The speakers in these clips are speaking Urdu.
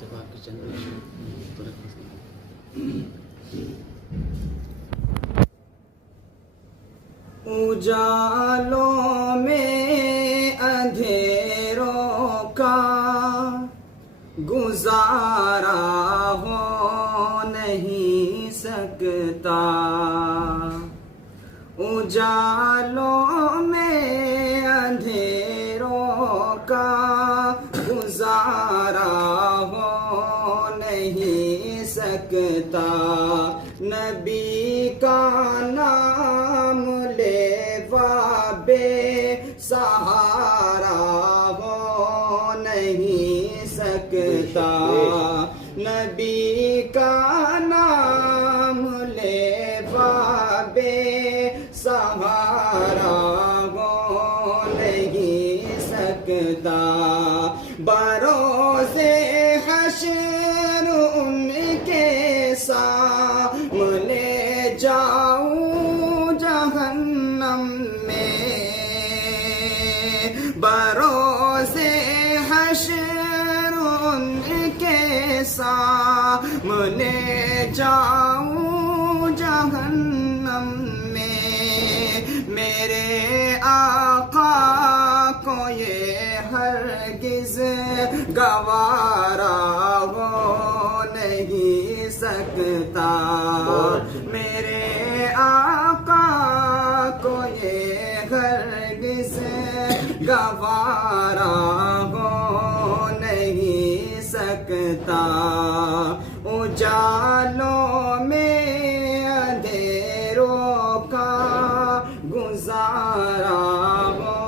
تک آپ کی چند اجالوں میں اندھیروں کا گزارا ہو نہیں سکتا، اجالوں میں اندھیروں کا گزارا ہو نہیں سکتا، نبی کا نام لیوا بے سہارا ہو نہیں سکتا، نبی کا نام لیوا بے سہارا ہو نہیں سکتا، بروز حشر ان کے سامنے جاؤں جہنم میں، بروز حشر ان کے سامنے جاؤں جہنم میں، میرے آقا کو یہ ہرگز گوارا ہو نہیں سکتا، میرے آقا کو یہ ہرگز گوارا ہو نہیں سکتا، اجالوں میں اندھیروں کا گزارا ہو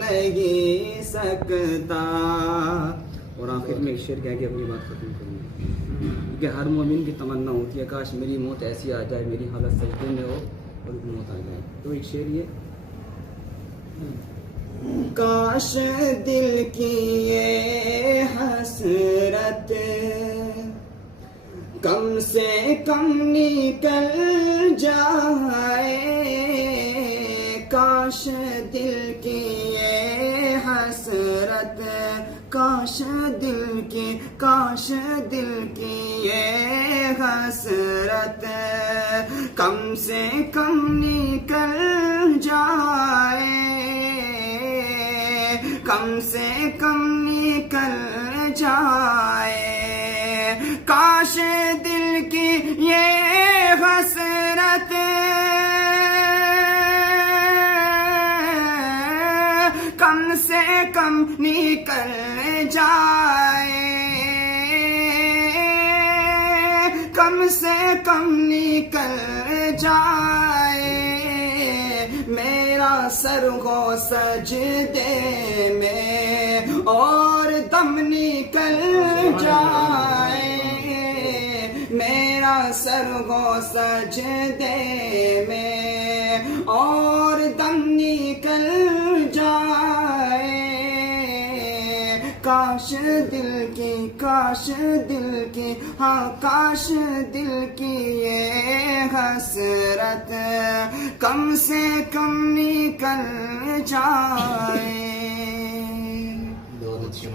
نہیں سکتا۔ اور آخر میں ایک شعر کہہ کے اپنی بات ختم کروں گا کہ ہر مومن کی تمنا ہوتی ہے کاش میری موت ایسی آ جائے، میری حالت سجدے میں ہو اور موت آ جائے۔ تو ایک شعر یہ کاش دل کی یہ حسرت کم سے کم نکل جائے، کاش دل کی یہ حسرت، کاش دل کی یہ حسرت کم سے کم نکل جائے، کم سے کم نکل جائے، کاش دل کی یہ حسرت کم سے کم نکل جائے، کم سے کم نکل جائے، میرا سر ہو سجدے میں اور دم نکل جائے، میرا سر ہو سجدے میں اور دم نکل جائے، کاش دل کی ہاں کاش دل کی یہ حسرت کم سے کم نکل جائے۔ بہت اچھی